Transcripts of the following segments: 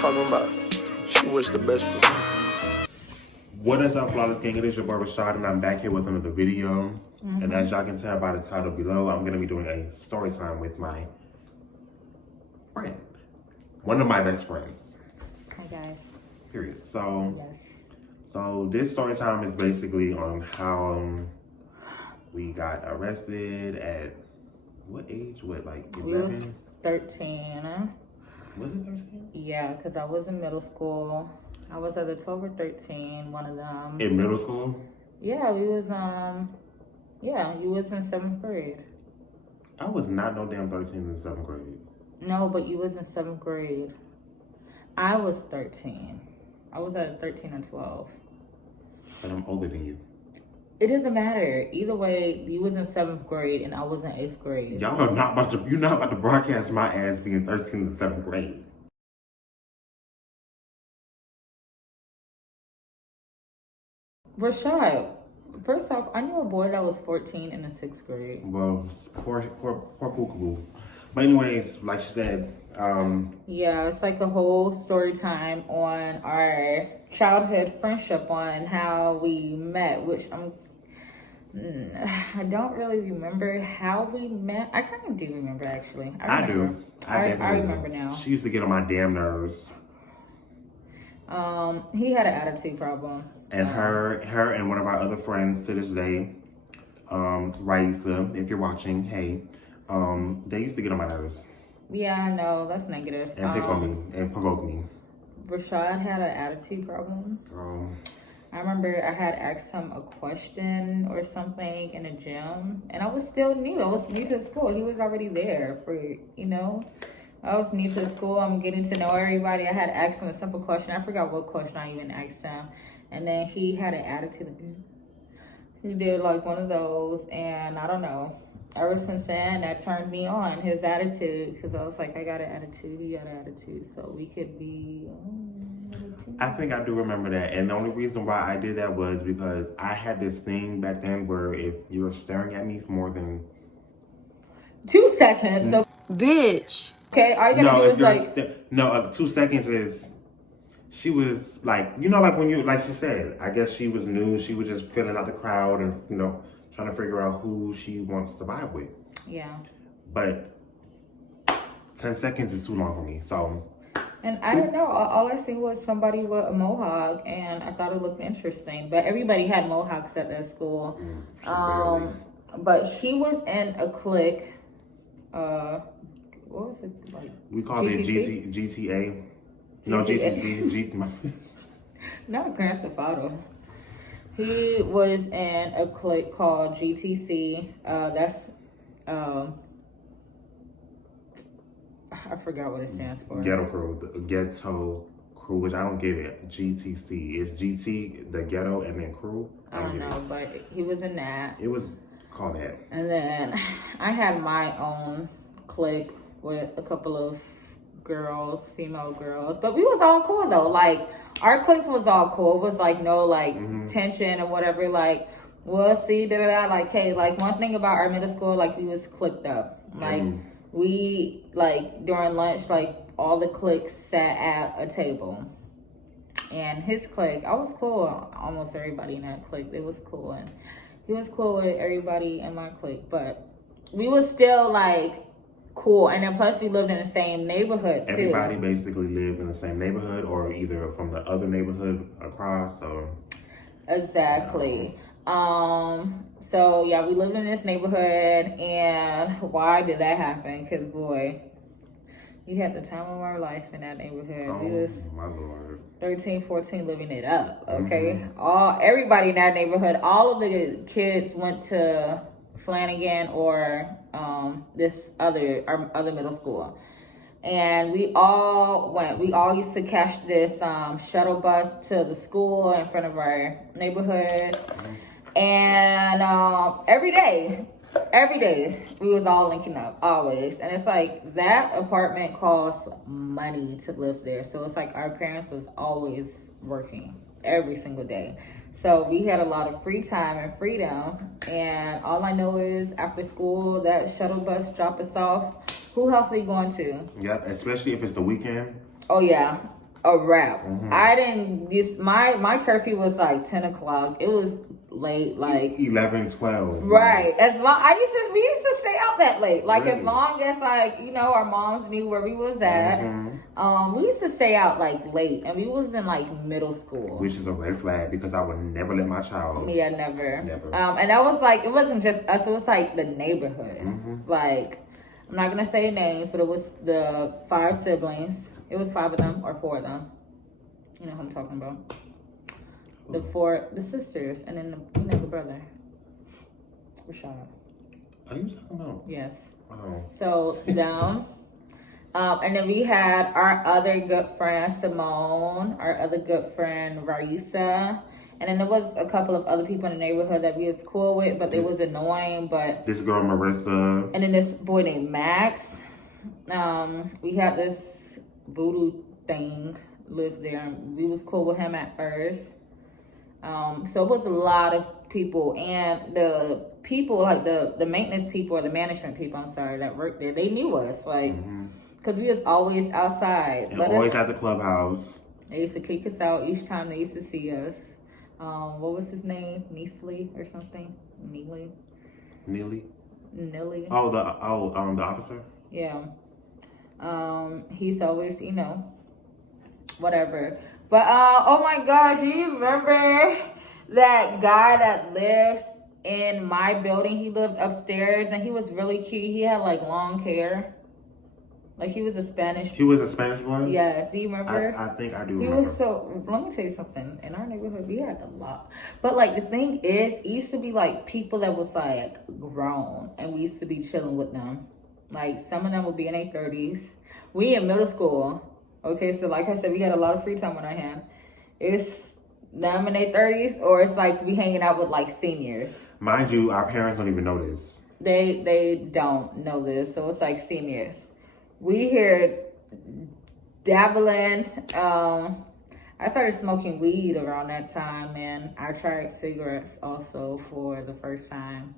talking about she wished the best for me. What is up, Flawless Gang? It is your boy Rashad, and I'm back here with another video. And as y'all can tell by the title below, I'm going to be doing a story time with my friend. One of my best friends. Hi, guys. Period. So, yes. So this story time is basically on how we got arrested at what age? What, like 11? We was 13. Was it 13? Yeah, because I was in middle school. I was either 12 or 13, one of them. In middle school? Yeah, we was, yeah, you was in 7th grade. I was not no damn 13 in 7th grade. No, but you was in 7th grade. I was 13. I was at 13 or 12. But I'm older than you. It doesn't matter. Either way, you was in 7th grade and I was in 8th grade. Y'all are not about to, you're not about to broadcast my ass being 13 in 7th grade. Rashad, first off, I knew a boy that was 14 in the 6th grade. Well, poor Pookaboo. But anyways, like she said, yeah, it's like a whole story time on our childhood friendship, on how we met, which I don't really remember how we met. I kind of do remember, actually. I do. I remember now. She used to get on my damn nerves. He had an attitude problem. And her and one of our other friends to this day, Raisa, if you're watching, hey, they used to get on my nerves. Yeah, I know, that's negative. And pick on me and provoke me. Rashad had an attitude problem. I remember I had asked him a question or something in a gym, and I was still new. I was new to the school. He was already there for, you know. I was new to the school. I'm getting to know everybody. I had asked him a simple question. I forgot what question I even asked him. And then he had an attitude. He did like one of those, and I don't know. Ever since then, that turned me on, his attitude, because I was like, I got an attitude, he got an attitude, so we could be... I think I do remember that, and the only reason why I did that was because I had this thing back then where if you were staring at me for more than 2 seconds, so bitch. Okay, all you gotta do is like 2 seconds is she was like, you know, like when you, like she said, I guess she was new, she was just filling out the crowd and, you know, trying to figure out who she wants to vibe with. Yeah. But 10 seconds is too long for me, so. And I don't know, all I seen was somebody with a mohawk, and I thought it looked interesting. But everybody had mohawks at that school. But he was in a clique, what was it, like? We called it GTA. No, GTC. Not Grand Theft Auto. He was in a clique called GTC. That's I forgot what it stands for. Ghetto crew, which I don't get it. GTC. It's GT, the ghetto, and then crew. I don't know, but he was in that. It was called that. And then I had my own clique with a couple of girls, female girls, but we was all cool though. Like our cliques was all cool. It was like no like tension or whatever. Like we'll see, like hey, like one thing about our middle school, like we was clicked up. Like we like during lunch, like all the cliques sat at a table. And his clique, I was cool. Almost everybody in that clique, it was cool, and he was cool with everybody in my clique. But we was still like cool, and then plus we lived in the same neighborhood too. Everybody basically lived in the same neighborhood, or either from the other neighborhood across, or exactly. So yeah, we lived in this neighborhood, and why did that happen? Because boy, we had the time of our life in that neighborhood. We was my Lord. 13, 14, living it up. Okay, everybody in that neighborhood, all of the kids went to Flanagan or our other middle school, and we all went. We all used to catch this shuttle bus to the school in front of our neighborhood, and every day we was all linking up, always. And it's like that apartment costs money to live there, so it's like our parents was always working every single day. So we had a lot of free time and freedom, and all I know is after school, that shuttle bus drop us off. Who else we going to? Yep, especially if it's the weekend. Oh yeah, a wrap. I didn't. My curfew was like 10 o'clock. It was late, like 11, 12. Right. As long we used to stay out that late. Like Really? as long as like, you know, our moms knew where we was at. We used to stay out like late, and we was in like middle school. Which is a red flag because I would never let my child. Yeah, never. Never. And that was like, it wasn't just us, it was like the neighborhood. Like, I'm not gonna say names, but it was the 5 siblings. It was 5 of them or 4 of them. You know who I'm talking about. The sisters, and then the brother. Rashad. Are you talking about? Yes. Oh. So them. And then we had our other good friend Simone, our other good friend Raisa, and then there was a couple of other people in the neighborhood that we was cool with, but they was annoying. But this girl Marissa, and then this boy named Max. We had this voodoo thing lived there, and we was cool with him at first. So it was a lot of people, and the people, like the maintenance people or the management people, I'm sorry, that worked there, they knew us, like, because we was always outside. And always at the clubhouse. They used to kick us out each time they used to see us. What was his name? Neasley or something? Neely? Oh, the officer? Yeah. He's always, you know, whatever. But oh my gosh, you remember that guy that lived in my building? He lived upstairs and he was really cute. He had like long hair. Like he was a Spanish. He was a Spanish boy? Yes, do you remember? I think I do He remember. was so, let me tell you something. In our neighborhood, we had a lot. But like the thing is, it used to be like people that was like grown, and we used to be chilling with them. Like some of them would be in their 30s. We in middle school. Okay, so like I said, we had a lot of free time on our hand. It's them in their 30s, or it's like we hanging out with like seniors. Mind you, our parents don't even know this. They don't know this, so it's like seniors. We here dabbling. I started smoking weed around that time, and I tried cigarettes also for the first time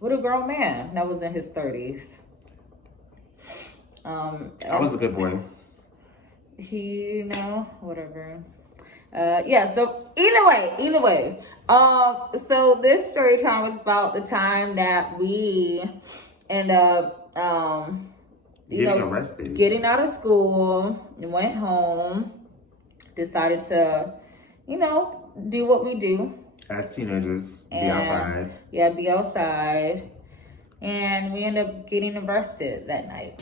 with a grown man that was in his 30s. I was a good boy. You know, whatever. Yeah, so either way. So this story time was about the time that we end up arrested. Getting out of school, went home, decided to, you know, do what we do. As teenagers, be outside. Yeah, be outside. And we ended up getting arrested that night.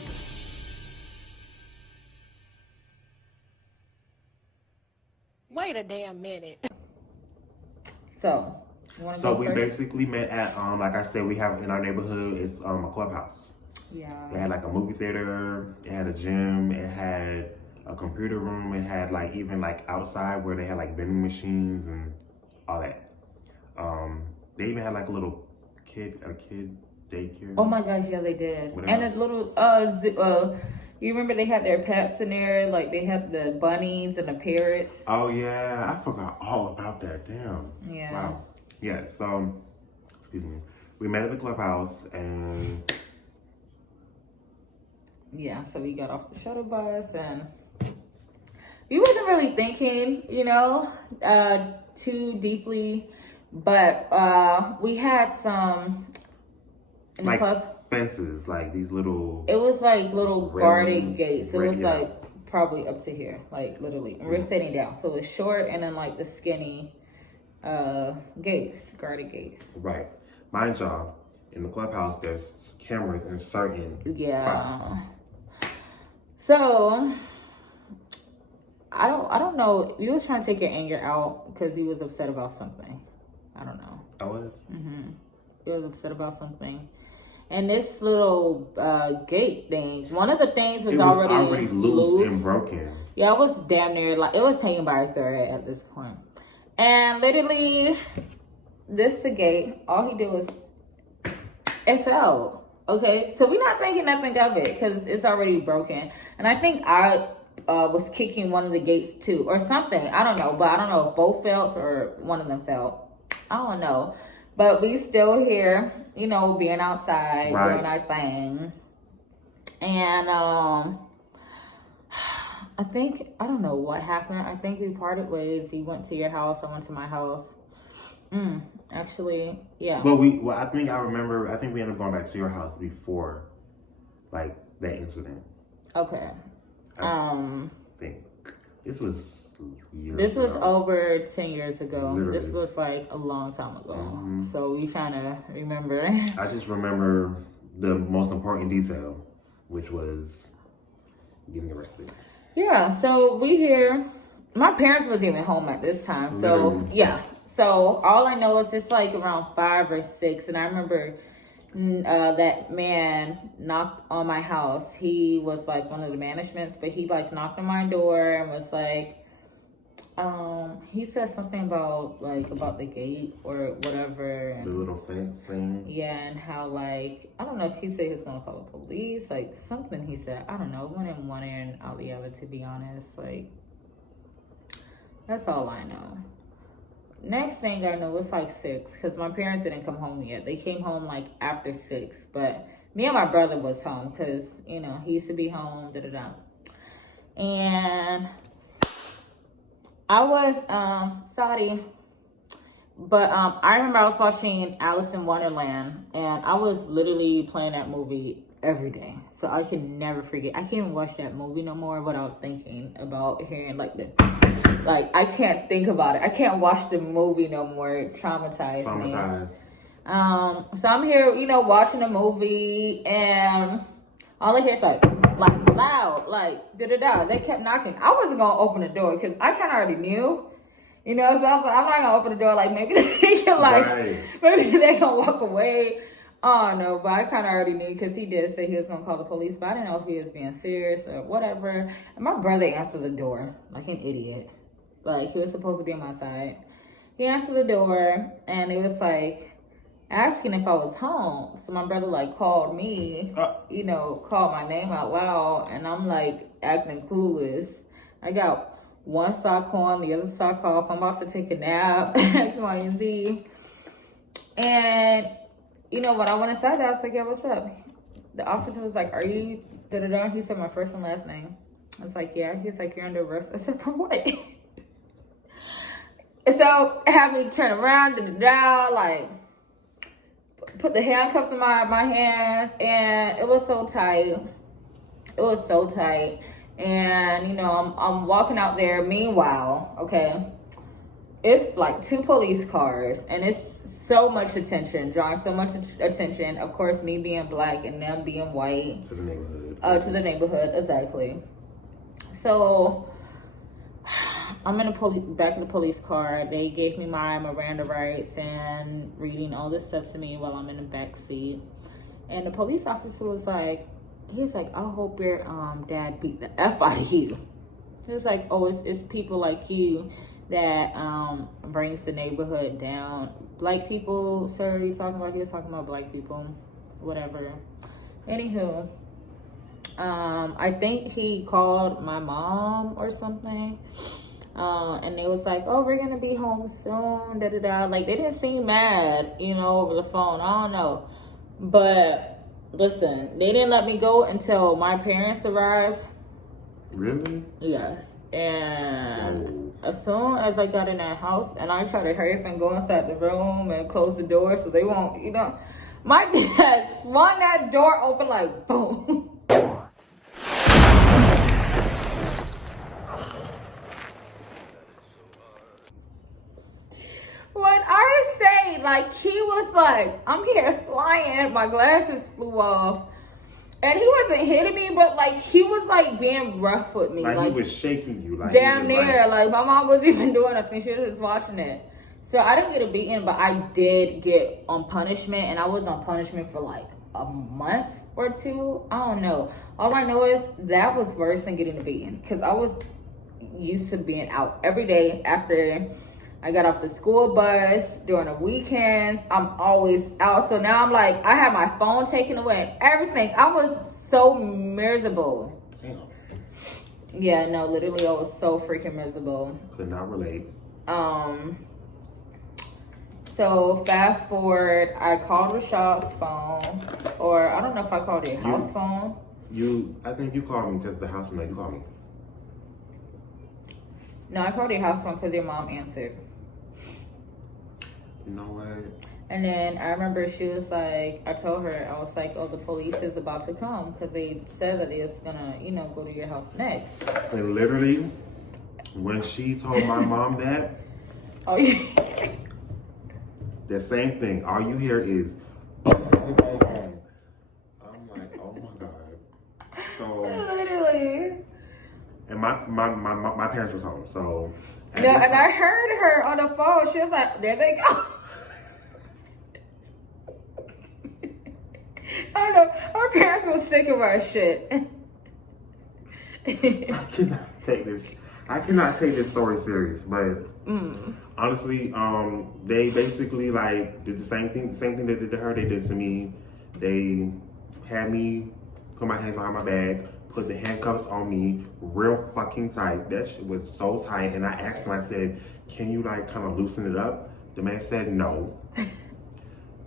Wait a damn minute. So we basically met at like I said, we have in our neighborhood, it's a clubhouse. Yeah. It had like a movie theater, it had a gym, it had a computer room, it had like even like outside where they had like vending machines and all that. They even had like a little kid daycare. Oh my gosh, yeah, they did. Whatever. And a little you remember they had their pets in there, like they had the bunnies and the parrots. Oh yeah, I forgot all about that. Damn. Yeah. Wow. Yeah. So, excuse me. We met at the clubhouse and. Yeah, so we got off the shuttle bus and we wasn't really thinking, you know, too deeply, but we had some in the like club. Fences, like these little. It was like little guarded gates. It was yeah. like probably up to here, like literally. And we're sitting down, so it's short and then like the skinny gates, guarded gates. Right. Mind y'all, in the clubhouse, there's cameras in certain spots. So I don't know. You was trying to take your anger out because he was upset about something. I don't know. I was. He was upset about something. And this little gate thing, one of the things was already loose and broken. Yeah, it was damn near like it was hanging by a thread at this point. And literally, this gate, all he did was it fell. Okay, so we're not thinking nothing of it because it's already broken. And I think I was kicking one of the gates too, or something. I don't know, but I don't know if both fell or one of them fell. I don't know. But we still here, you know, being outside, doing our thing. And I don't know what happened. I think we parted ways. He went to your house. I went to my house. Actually, yeah. But I think I remember. I think we ended up going back to your house before, like that incident. Okay. I think this was years. This was ago. over 10 years ago. Literally. This was like a long time ago. So we trying to remember. I just remember the most important detail, which was getting arrested. Yeah. So we here. My parents wasn't even home at this time. So Literally. yeah. So all I know is it's like around 5 or 6, and I remember that man knocked on my house. He was like one of the managements, but he like knocked on my door and was like, he said something about the gate or whatever. And, the little fence thing. yeah, and how like, I don't know if he said he was gonna call the police, like something he said. I don't know. It went in one ear and out the other, to be honest. Like, that's all I know. Next thing I know, it's like 6, because my parents didn't come home yet. They came home like after 6, but me and my brother was home because, you know, he used to be home, And I was, sorry, but I remember I was watching Alice in Wonderland, and I was literally playing that movie every day. So I can never forget. I can't even watch that movie no more without thinking about hearing I can't think about it. I can't watch the movie no more. It traumatized me. So I'm here, you know, watching the movie, and all I hear is like loud, like da-da-da. They kept knocking. I wasn't gonna open the door because I kind of already knew, you know. So I was like, I'm not gonna open the door. Like maybe they can maybe they gonna walk away. Oh no, but I kind of already knew because he did say he was gonna call the police, but I didn't know if he was being serious or whatever. And my brother answered the door like an idiot. Like, he was supposed to be on my side. He answered the door, and it was like asking if I was home. So my brother like called me, you know, called my name out loud, and I'm like acting clueless. I got one sock on, the other sock off. I'm about to take a nap, X, Y, and Z. And you know, when I went inside, I was like, yeah, what's up? The officer was like, are you da-da-da? He said my first and last name. I was like, yeah. He's like, you're under arrest. I said, for what? So had me turn around, da-da-da, like put the handcuffs in my hands, and it was so tight. It was so tight. And you know, I'm walking out there. Meanwhile, okay, it's like 2 police cars, and it's so much attention, drawing so much attention. Of course, me being black and them being white. To the neighborhood. To the neighborhood, exactly. So I'm in back of the police car. They gave me my Miranda rights and reading all this stuff to me while I'm in the back seat. And the police officer was like, he's like, I hope your dad beat the F out of you. He was like, oh, it's people like you that brings the neighborhood down. Black people, sir, you talking about? He was talking about black people, whatever. Anywho, I think he called my mom or something. And they was like, oh, we're gonna be home soon, da-da-da. Like, they didn't seem mad, you know, over the phone. I don't know. But listen, they didn't let me go until my parents arrived. Really? Yes. And as soon as I got in that house, and I tried to hurry up and go inside the room and close the door so they won't, you know, my dad swung that door open like boom. When I say, like, he was like, I'm here flying, my glasses flew off. And he wasn't hitting me, but, like, he was, like, being rough with me. Like he was shaking you. Like damn near. Like, my mom wasn't even doing nothing. She was just watching it. So, I didn't get a beating, but I did get on punishment. And I was on punishment for, like, a month or 2. I don't know. All I know is that was worse than getting a beating. Because I was used to being out every day after I got off the school bus. During the weekends, I'm always out. So now I'm like, I had my phone taken away and everything. I was so miserable. Damn. Yeah, no, literally I was so freaking miserable. Could not relate. So fast forward, I called Rashad's phone, or I don't know if I called it house phone. I think you called me because the house number. You called me. No, I called your house phone because your mom answered. You know what? And then I remember she was like, I told her, I was like, oh, the police is about to come because they said that they was gonna, you know, go to your house next. And literally, when she told my mom that, Oh, yeah. the same thing. All you hear is, I'm like, oh my God. So, Literally. and my parents was home, so. No, and I heard her on the phone. She was like, there they go. I know. Our parents were sick of our shit. I cannot take this story serious, but honestly, they basically like did the same thing they did to her, they did to me. They had me put my hands behind my back, put the handcuffs on me real fucking tight. That shit was so tight, and I asked him, I said, can you like kind of loosen it up? The man said no.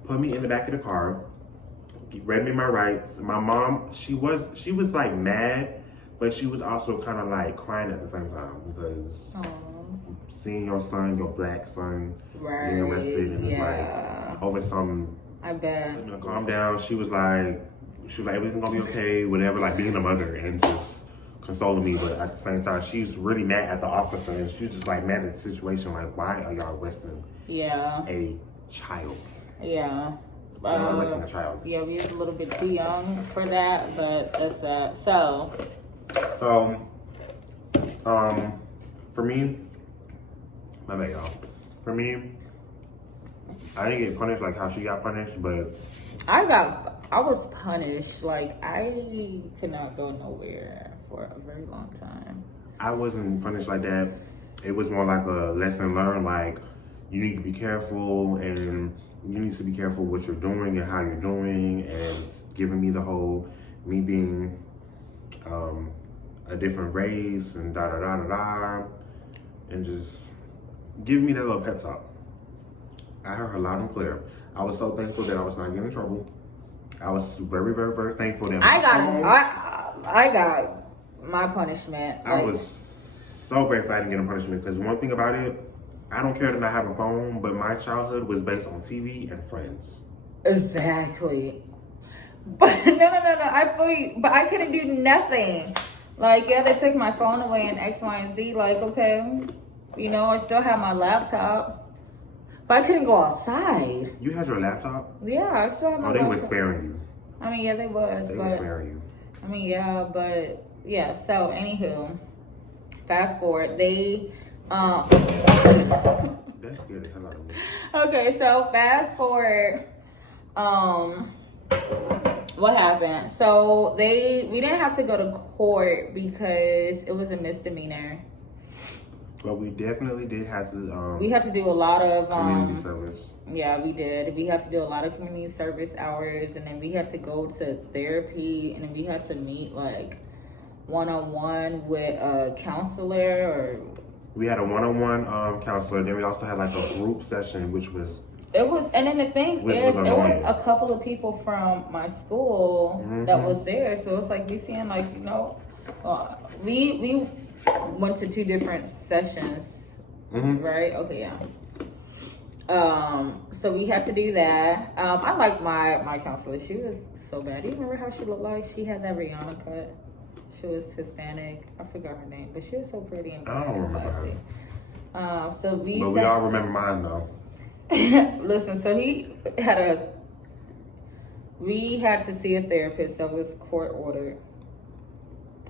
Put me in the back of the car, read me my rights. My mom, she was like mad, but she was also kind of like crying at the same time because seeing your son, your black son, being arrested, and it's like over some. I bet. You know, calm down. She was like, everything's gonna be okay, whatever. Like being a mother and just consoling me, but at the same time, she's really mad at the officer, and she's just like mad at the situation. Like, why are y'all arresting? A child? Yeah. Arresting a child. Yeah, we was a little bit too young for that, but that's so. For me, my bad, y'all. For me, I didn't get punished like how she got punished, but I was punished. Like, I could not go nowhere for a very long time. I wasn't punished like that. It was more like a lesson learned, like, you need to be careful, and you need to be careful what you're doing and how you're doing, and giving me the whole, me being a different race, and da-da-da-da-da, and just giving me that little pep talk. I heard her loud and clear. I was so thankful that I was not getting in trouble. I was very, very, very thankful that I got my punishment. I was so grateful I didn't get a punishment, because one thing about it, I don't care to not have a phone, but my childhood was based on TV and Friends. Exactly. But no. I feel you, but I couldn't do nothing. Like, yeah, they took my phone away and X, Y, and Z. Like, okay, you know, I still have my laptop. But I couldn't go outside. You had your laptop? Yeah, I still have my laptop. Oh, they were sparing you. I mean, yeah, they was. They were sparing you. I mean, yeah, but, yeah, so, anywho, fast forward, they, That scared the hell out of me. Okay, so, fast forward, what happened? So, we didn't have to go to court because it was a misdemeanor. But we definitely did have to. We had to do a lot of community service. Yeah, we did. We had to do a lot of community service hours, and then we had to go to therapy, and then we had to meet like one-on-one with a counselor. Or we had a one-on-one counselor. Then we also had like a group session, which was. It was, and then the thing is, it was a couple of people from my school that was there, so it's like we seeing like, you know, we went to 2 different sessions, right? Okay, yeah. So we had to do that. I liked my counselor. She was so bad. Do you remember how she looked like? She had that Rihanna cut. She was Hispanic. I forgot her name, but she was so pretty and I don't remember classy. But we all remember mine though. Listen, so we had to see a therapist that was court ordered.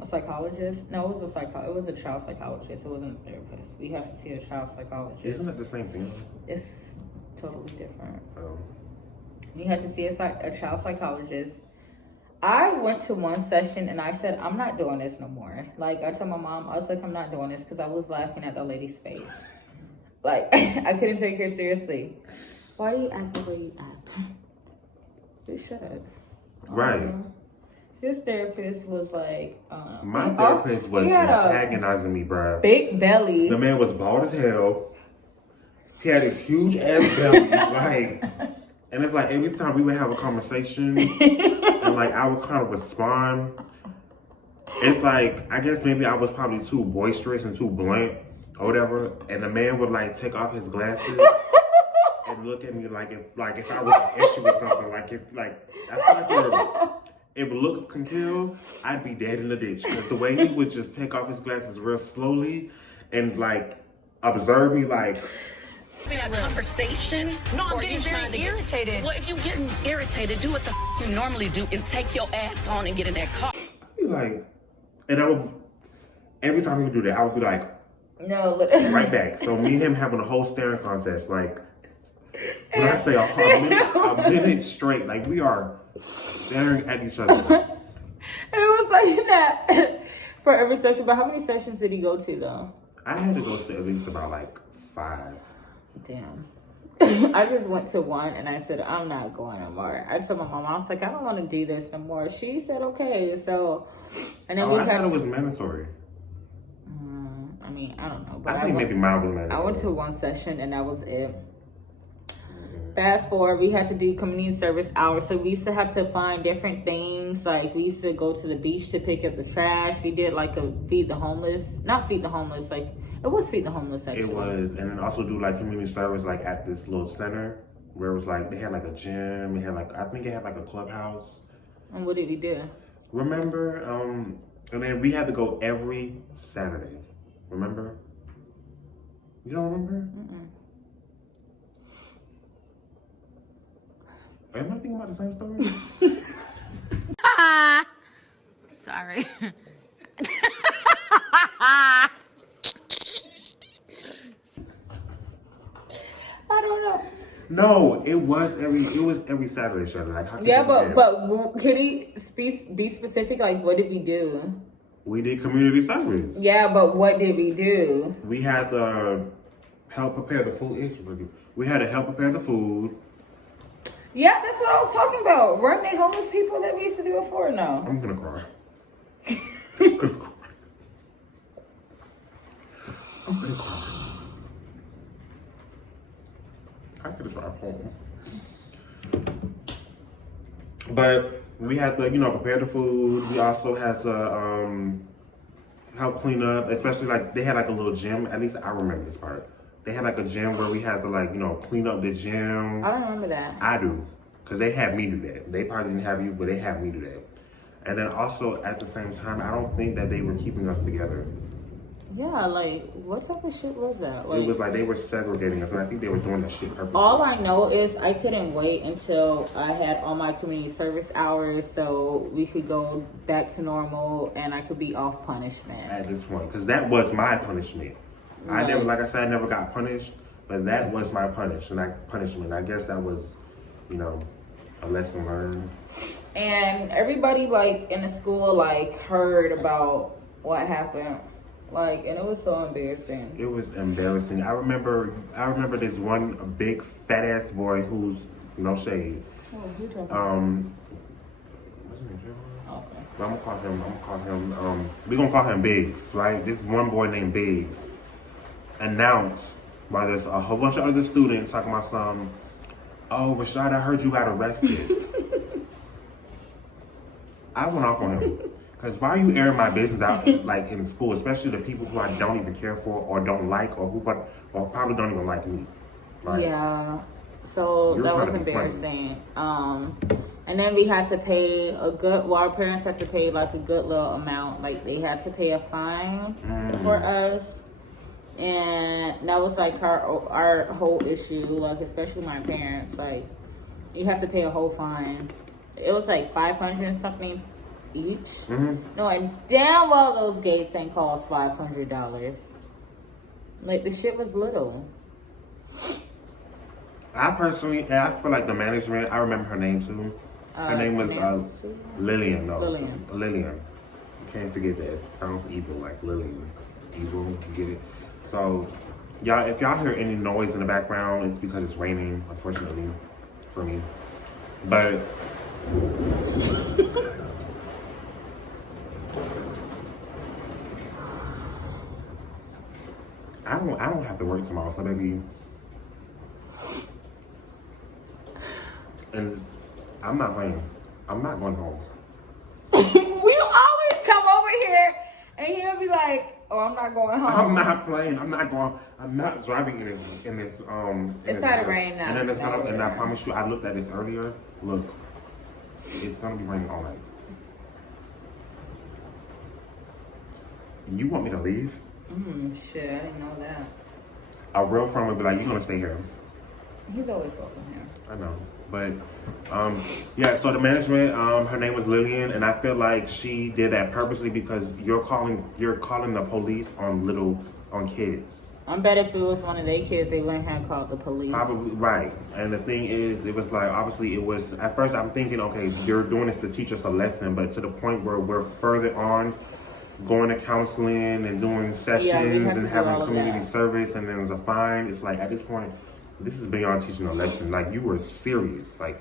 A psychologist? No, it was it was a child psychologist. It wasn't a therapist. We have to see a child psychologist. Isn't it the same thing? It's totally different. Oh. We had to see a child psychologist. I went to one session and I said, I'm not doing this no more. Like, I told my mom, I was like, I'm not doing this, because I was laughing at the lady's face. Like, I couldn't take her seriously. Why do you act the way you act? Just shut up. Right. His therapist was like, my therapist was antagonizing me, bruh. Big belly. The man was bald as hell. He had this huge ass belly, like, and it's like every time we would have a conversation, and like I would kind of respond. It's like, I guess maybe I was probably too boisterous and too blunt, or whatever, and the man would like take off his glasses and look at me like if I was an issue or something. Like I feel like if looks can kill, I'd be dead in the ditch. Because the way he would just take off his glasses real slowly and like observe me like. Having a conversation. No, I'm getting very irritated. Well, if you're getting irritated, do what the you normally do and take your ass on and get in that car. I'd be like, and I would, every time he would do that, I would be like, no, right back. So me and him having a whole staring contest, like, when I say a minute straight, like we are staring at each other. And it was like that for every session. But how many sessions did he go to though? I had to go to at least about like 5. Damn. I just went to one and I said, I'm not going no more. I told my mom, I was like, I don't want to do this no more. She said, okay. So, and then I thought it was mandatory. I mean, I don't know. But I think maybe mildly mandatory. I went to one session and that was it. Fast forward, we had to do community service hours. So we used to have to find different things. Like we used to go to the beach to pick up the trash. We did like a feed the homeless. Not feed the homeless, like it was feed the homeless actually. It was, and then also do like community service like at this little center where it was like they had like a gym, it had like I think it had like a clubhouse. And what did he do? Remember? And then we had to go every Saturday. Remember? You don't remember? Mm-mm. Am I thinking about the same story? Sorry. I don't know. No, it was every Saturday, Shayla. Like, how can Yeah, you forget? but could he be specific? Like, what did we do? We did community service. Yeah, but what did we do? We had to help prepare the food. We had to help prepare the food. Yeah, that's what I was talking about. Weren't they homeless people that we used to do it for? No. I'm gonna cry. I'm gonna cry. I'm gonna cry. I could drive home. But we had to, prepare the food. We also had to help clean up, especially like they had like a little gym. At least I remember this part. They had like a gym where we had to clean up the gym. I don't remember that. I do, because they had me do that. They probably didn't have you, but they had me do that. And then also at the same time, I don't think that they were keeping us together. Yeah, like what type of shit was that? Like, it was like they were segregating us, and I think they were doing that shit purposely. all I know is I couldn't wait until I had all my community service hours so we could go back to normal and I could be off punishment. At this point, because that was my punishment. Right. Like I said, I never got punished, but that was my punishment. I guess that was, a lesson learned. And everybody like in the school like heard about what happened. Like, and it was so embarrassing. It was embarrassing. I remember this one big fat ass boy who's no shade. Oh, who talking about? What's his name? Okay. I'm gonna call him. We're gonna call him Biggs, right? This one boy named Biggs announced while there's a whole bunch of other students talking about some. Oh, Rashad, I heard you got arrested. I went off on him. Because why are you airing my business out like in school, especially the people who I don't even care for or don't like or probably don't even like me. Right? Yeah. So that was embarrassing. And then we had to pay our parents had to pay like a good little amount. Like they had to pay a fine for us. And that was like our whole issue, like especially my parents. Like you have to pay a whole fine. It was like 500 and something each. Mm-hmm. No, and damn well those gates ain't cost $500. Like the shit was little. I feel like the management, I remember her name too. Her name was Lillian. No, Lillian. Lillian. You can't forget that. It sounds evil, like Lillian. Evil, you get it? So, y'all, if y'all hear any noise in the background, it's because it's raining, unfortunately, for me. But I don't have to work tomorrow, so maybe. And I'm not playing. I'm not going home. We always come over here and he'll be like, oh, I'm not not going home. I'm not playing. I'm not going. I'm not driving in this. It started raining now. And then it's gonna. And I promise you, I looked at this earlier. Look, it's gonna be raining all night. You want me to leave? Shit, I didn't know that. A real friend would be like, "You gonna stay here?" He's always welcome here. I know, but yeah. So the management, her name was Lillian, and I feel like she did that purposely because you're calling the police on kids. I bet if it was one of their kids, they wouldn't have called the police. Probably right. And the thing is, it was like obviously it was. At first, I'm thinking, okay, you're doing this to teach us a lesson, but to the point where we're further on, going to counseling and doing sessions and having community service, and then there's a fine. It's like at this point, this is beyond teaching a lesson. Like you were serious, like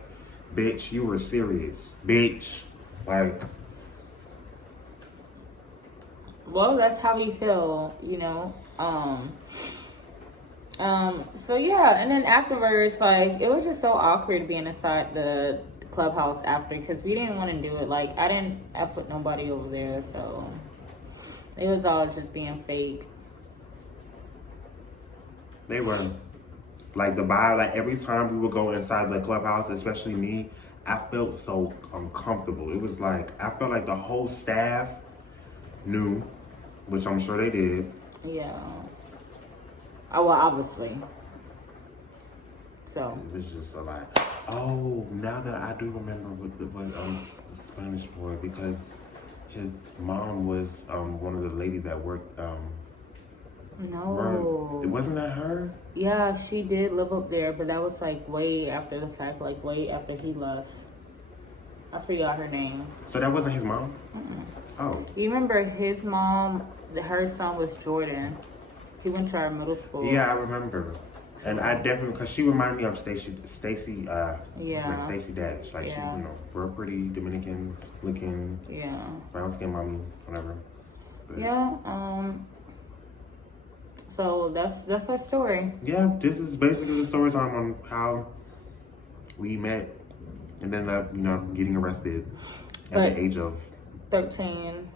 bitch, you were serious, bitch, like. Well, that's how we feel, you know. So yeah, and then afterwards, like it was just so awkward being inside the clubhouse after because we didn't want to do it. Like I didn't F with nobody over there, so it was all just being fake. They were like the vibe. Like every time we would go inside the clubhouse, especially me, I felt so uncomfortable. It was like I felt like the whole staff knew, which I'm sure they did. Yeah. Oh, well, obviously. So. It was just a lot. Oh, now that I do remember what the Spanish boy, because his mom was one of the ladies that worked. No. Wasn't that her? Yeah, she did live up there, but that was like way after the fact, like way after he left. I forgot her name. So that wasn't his mom? Oh. You remember his mom, her son was Jordan. He went to our middle school. Yeah, I remember. And I definitely, because she reminded me of Stacy Dash. Like, she, real pretty, Dominican looking, brown skin mommy, whatever. But, so that's our story. Yeah, this is basically the story time on how we met and ended up, getting arrested at the age of 13.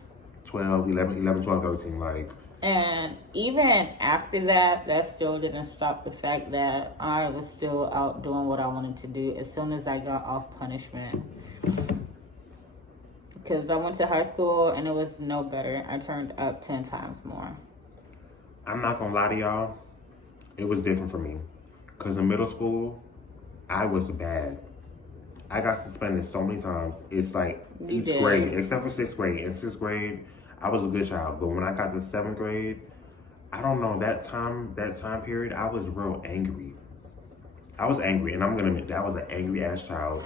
12, 11, 12, 13, like. And even after that, that still didn't stop the fact that I was still out doing what I wanted to do as soon as I got off punishment. Because I went to high school and it was no better. I turned up 10 times more. I'm not gonna lie to y'all, it was different for me. Because in middle school, I was bad. I got suspended so many times. It's like each grade, except for 6th grade. In 6th grade, I was a good child, but when I got to 7th grade, I don't know, that time period, I was real angry. I was angry, and I'm gonna admit that I was an angry ass child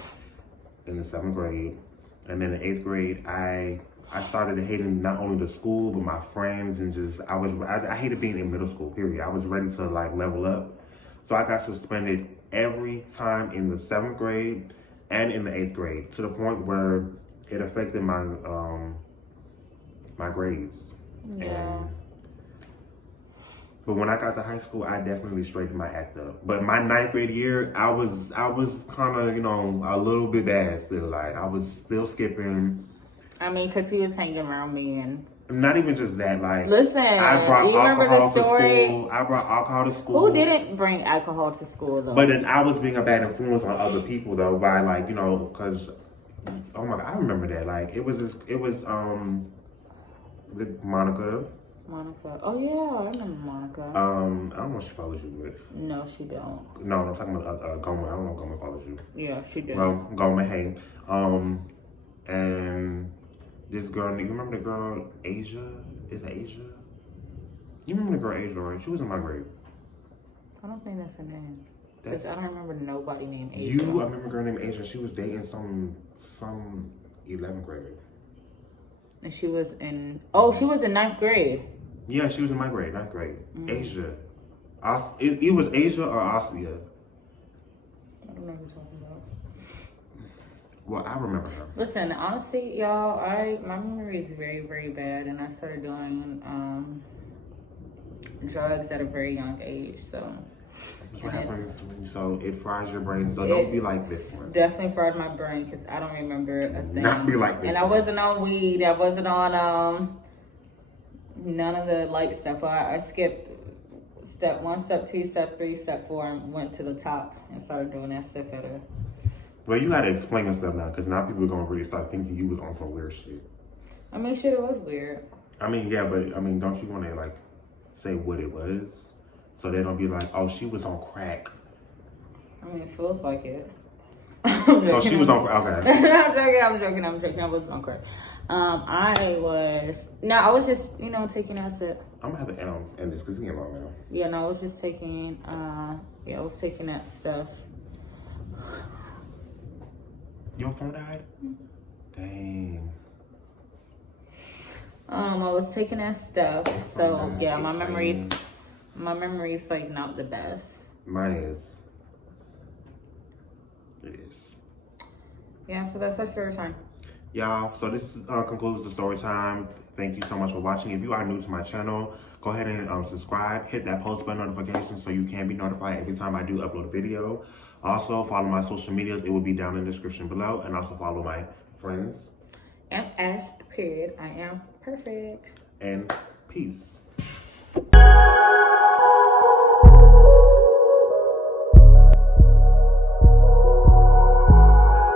in the 7th grade. And then in 8th grade, I started hating not only the school, but my friends, and just, I hated being in middle school, period. I was ready to like level up. So I got suspended every time in the 7th grade and in the 8th grade, to the point where it affected my grades. Yeah. But when I got to high school, I definitely straightened my act up. But my 9th grade year, I was kind of, a little bit bad still. Like, I was still skipping. I mean, because he was hanging around me and... Not even just that, like... Listen, I brought you remember the story? to school. I brought alcohol to school. Who didn't bring alcohol to school, though? But then I was being a bad influence on other people, though, by, like, because... Oh, my God, I remember that. Like, it was Monica. Oh yeah, I remember Monica. I don't know if she follows you, but no, she don't. No, I'm talking about Goma. I don't know if Goma follows you. Yeah, she did. Well, Goma, hey, and this girl. You remember the girl Asia? Is it Asia? You remember the girl Asia, right? She was in my grade. I don't think that's her name. Because I don't remember nobody named Asia. I remember a girl named Asia. She was dating some 11th grader. And she was in... Oh, she was in 9th grade. Yeah, she was in my grade, 9th grade. Asia. It was Asia or Asia. I don't know who you're talking about. Well, I remember her. Listen, honestly, y'all, my memory is very, very bad. And I started doing drugs at a very young age, so... What happens? So it fries your brain. So don't be like this one. Definitely fried my brain because I don't remember a thing. Not be like this. And I wasn't on weed. I wasn't on None of the light stuff. I skipped step 1, step 2, step 3, step 4, and went to the top and started doing that stuff at her. Well, you gotta explain yourself now, because now people are gonna really start thinking you was on some weird shit. I mean, shit, it was weird. I mean, yeah, but I mean, don't you want to like say what it was, so they don't be like, oh, she was on crack. I mean, it feels like it. Oh, she was on crack. Okay. I'm joking. I wasn't on crack. I was just, taking acid. I'm gonna have to end this because it's getting long now. Yeah, no, I was just taking, I was taking that stuff. Your phone died? Dang. I was taking that stuff, so Oh, yeah, my memory's like not the best. Mine is. It is. Yeah, so that's our story time. Y'all, so this concludes the story time. Thank you so much for watching. If you are new to my channel, go ahead and subscribe. Hit that post button notification so you can be notified every time I do upload a video. Also, follow my social medias. It will be down in the description below. And also follow my friends. MS. I am perfect. And peace.